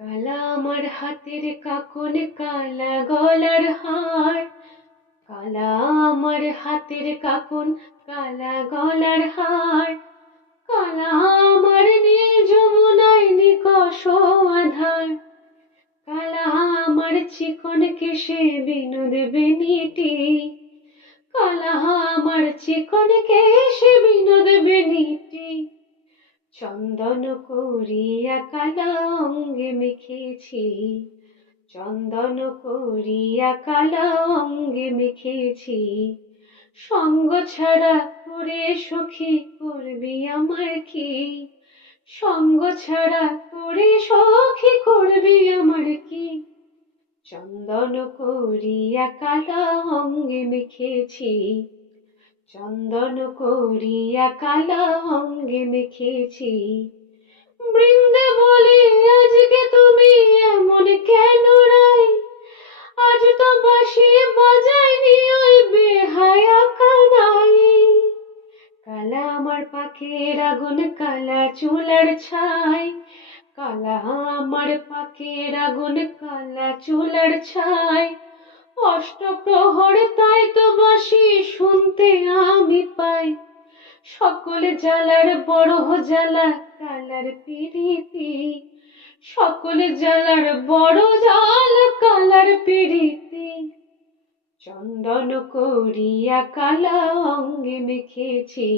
কালা আমার হাতের কাকন, কালা গলার হার। কালা আমার হাতের কাকন, কালা গলার হার। কালা আমার নীল যমুনায় নিকষ আধার। কালা আমার চিকন কেশে বিনোদ বেনিটি। কালা আমার চিকন কেশে বিনোদ বেনিটি। চন্দন করিয়া কালা অঙ্গে মেখেছি। চন্দন করিয়া কালা অঙ্গে মেখেছি। সঙ্গ ছাড়া করে সখী করবি আমার কি? সঙ্গ ছাড়া করে সখী করবি আমার কি? চন্দন করিয়া কালা অঙ্গে মেখেছি। চন্দন করিয়া কালা অঙ্গে মেখেছি। বৃন্দে বলে আজকে তুমি এমন কেন রাই? আজ তো বাঁশি বাজায়নি ওই বেহায়া কানাই। কালা আমার পাখের আগুন, কালা চুলার ছাই। কালা আমার পাখের আগুন, কালা চুলার ছাই। অষ্টপ্রহর তাই তো বাঁশি শুনতে আমি পাই। সকল জ্বালার বড় জ্বালা কালার পিরিতি। সকল জ্বালার বড় জ্বালা কালার পিরিতি। চন্দন করিয়া কালা অঙ্গে মেখেছি।